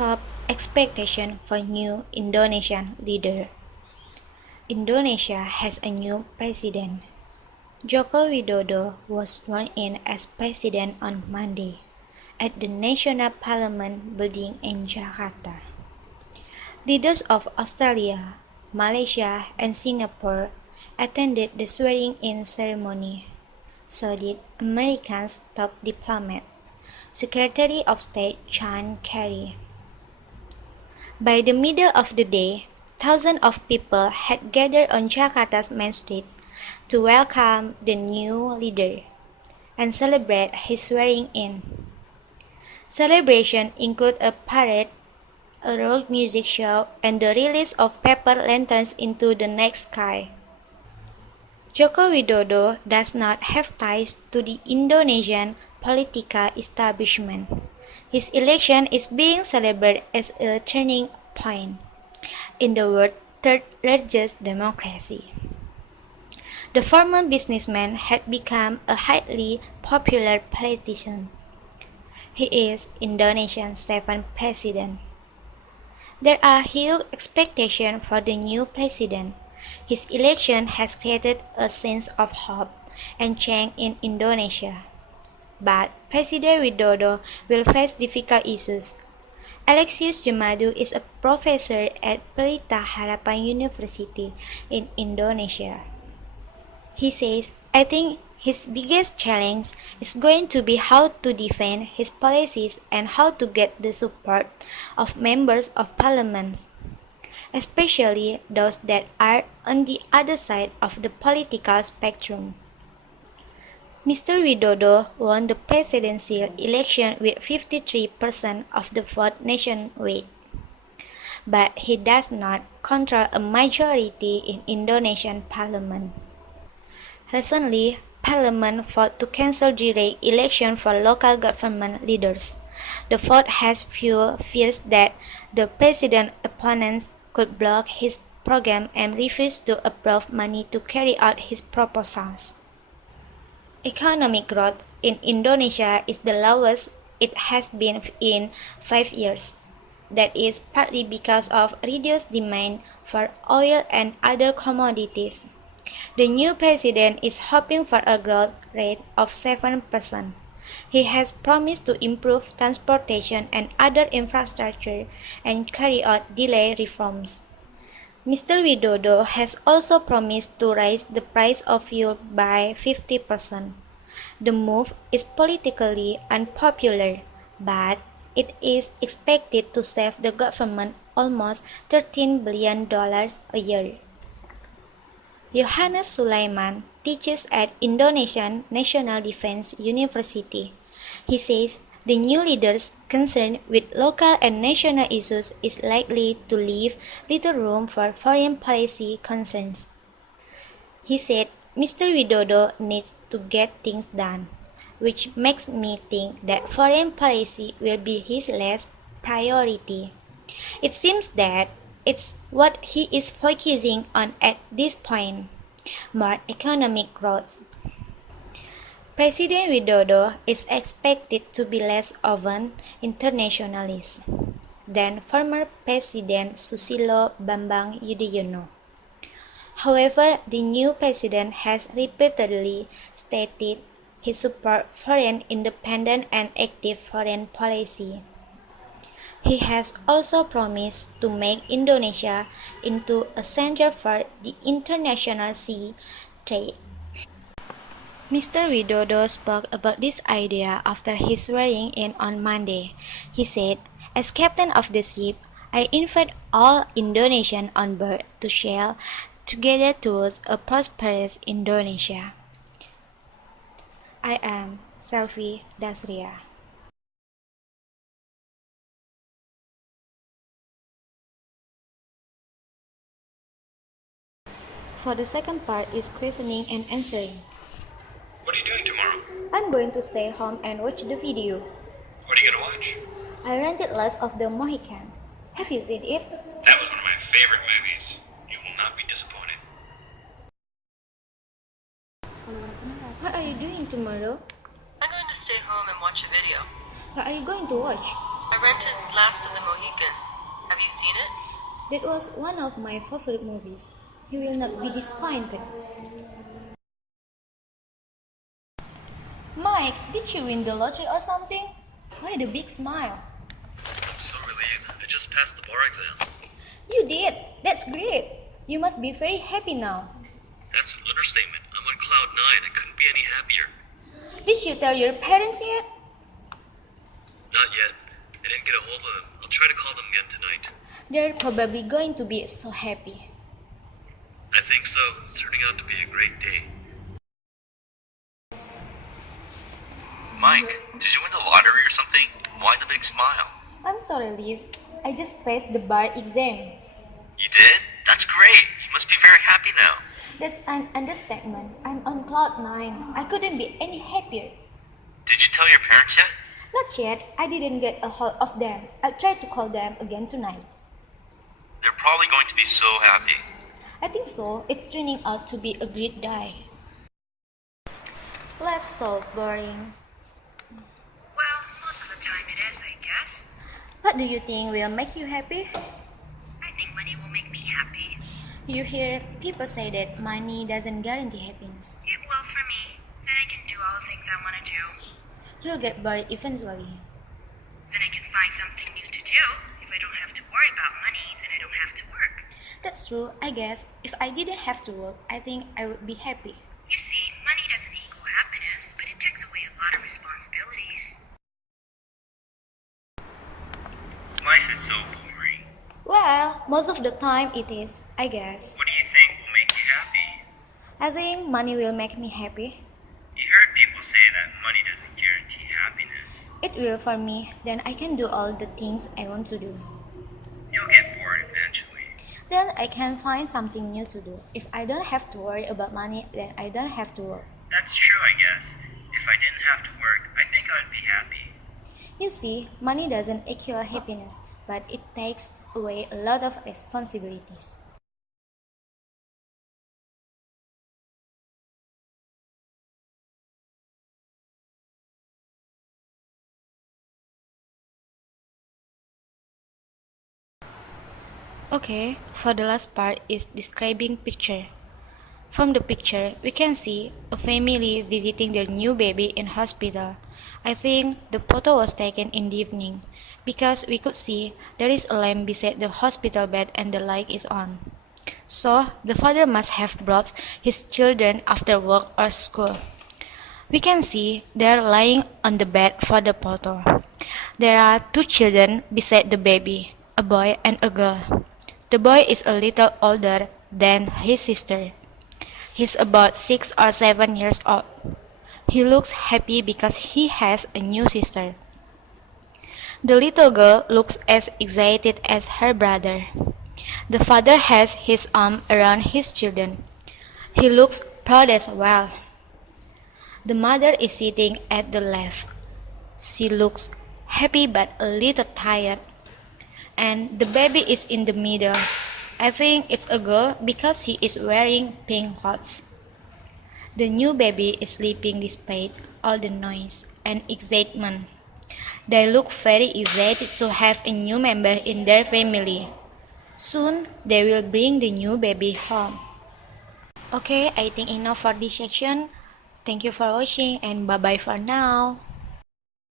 Hope expectation for new Indonesian leader. Indonesia has a new president. Joko Widodo was sworn in as president on Monday at the National Parliament building in Jakarta. Leaders of Australia, Malaysia, and Singapore attended the swearing-in ceremony. So did America's top diplomat, Secretary of State John Kerry. By the middle of the day, thousands of people had gathered on Jakarta's main streets to welcome the new leader and celebrate his swearing-in. Celebration include a parade, a rock music show, and the release of paper lanterns into the night sky. Joko Widodo does not have ties to the Indonesian political establishment. His election is being celebrated as a turning point in the world's third largest democracy. The former businessman had become a highly popular politician. He is Indonesia's seventh president. There are huge expectations for the new president. His election has created a sense of hope and change in Indonesia. But President Widodo will face difficult issues. Alexius Jemadu is a professor at Pelita Harapan University in Indonesia. He says, I think his biggest challenge is going to be how to defend his policies and how to get the support of members of parliament, especially those that are on the other side of the political spectrum. Mr. Widodo won the presidential election with 53% of the vote nationwide, but he does not control a majority in Indonesian parliament. Recently, Parliament voted to cancel direct election for local government leaders. The vote has fueled fears that the president's opponents could block his program and refuse to approve money to carry out his proposals. Economic growth in Indonesia is the lowest it has been in 5 years. That is partly because of reduced demand for oil and other commodities. The new president is hoping for a growth rate of 7%. He has promised to improve transportation and other infrastructure and carry out delayed reforms. Mr. Widodo has also promised to raise the price of fuel by 50%. The move is politically unpopular, but it is expected to save the government almost $13 billion a year. Yohannes Sulaiman teaches at Indonesian National Defense University. He says the new leader's concern with local and national issues is likely to leave little room for foreign policy concerns. He said Mr. Widodo needs to get things done, which makes me think that foreign policy will be his last priority. It seems that it's what he is focusing on at this point, more economic growth. President Widodo is expected to be less of an internationalist than former President Susilo Bambang Yudhoyono. However, the new president has repeatedly stated his support for an independent and active foreign policy. He has also promised to make Indonesia into a center for the international sea trade. Mr. Widodo spoke about this idea after his swearing in on Monday. He said, as captain of the ship, I invite all Indonesians on board to sail together towards a prosperous Indonesia. I am Selvi Dasria. For the second part is questioning and answering. What are you doing tomorrow? I'm going to stay home and watch the video. What are you gonna watch? I rented Last of the Mohican. Have you seen it? That was one of my favorite movies. You will not be disappointed. What are you doing tomorrow? I'm going to stay home and watch a video. What are you going to watch? I rented Last of the Mohicans. Have you seen it? That was one of my favorite movies. You will not be disappointed. Mike, did you win the lottery or something? Why the big smile? I'm so relieved. I just passed the bar exam. You did! That's great! You must be very happy now. That's an understatement. I'm on cloud 9. I couldn't be any happier. Did you tell your parents yet? Not yet. I didn't get a hold of them. I'll try to call them again tonight. They're probably going to be so happy. I think so. It's turning out to be a great day. Mike, did you win the lottery or something? Why the big smile? I'm so relieved. I just passed the bar exam. You did? That's great. You must be very happy now. That's an understatement. I'm on cloud 9. I couldn't be any happier. Did you tell your parents yet? Not yet. I didn't get a hold of them. I'll try to call them again tonight. They're probably going to be so happy. I think so. It's turning out to be a great day. Lab's so boring. Well, most of the time it is, I guess. What do you think will make you happy? I think money will make me happy. You hear people say that money doesn't guarantee happiness. It will for me. Then I can do all the things I want to do. You'll get bored eventually. Then I can find something new to do. If I don't have to worry about money, then I don't have to work. That's true, I guess. If I didn't have to work, I think I would be happy. You see, money doesn't equal happiness, but it takes away a lot of responsibilities. Life is so boring. Well, most of the time it is, I guess. What do you think will make you happy? I think money will make me happy. You heard people say that money doesn't guarantee happiness. It will for me. Then I can do all the things I want to do. You'll get bored eventually. Then I can find something new to do. If I don't have to worry about money, then I don't have to work. That's true, I guess. If I didn't have to work, I think I'd be happy. You see, money doesn't equal happiness, but it takes away a lot of responsibilities. Okay, for the last part is describing picture. From the picture, we can see a family visiting their new baby in hospital. I think the photo was taken in the evening because we could see there is a lamp beside the hospital bed and the light is on. So, the father must have brought his children after work or school. We can see they are lying on the bed for the photo. There are two children beside the baby, a boy and a girl. The boy is a little older than his sister. He's about 6 or 7 years old. He looks happy because he has a new sister. The little girl looks as excited as her brother. The father has his arm around his children. He looks proud as well. The mother is sitting at the left. She looks happy but a little tired. And the baby is in the middle. I think it's a girl because she is wearing pink clothes. The new baby is sleeping despite all the noise and excitement. They look very excited to have a new member in their family. Soon they will bring the new baby home. Okay, I think enough for this section. Thank you for watching and bye bye for now.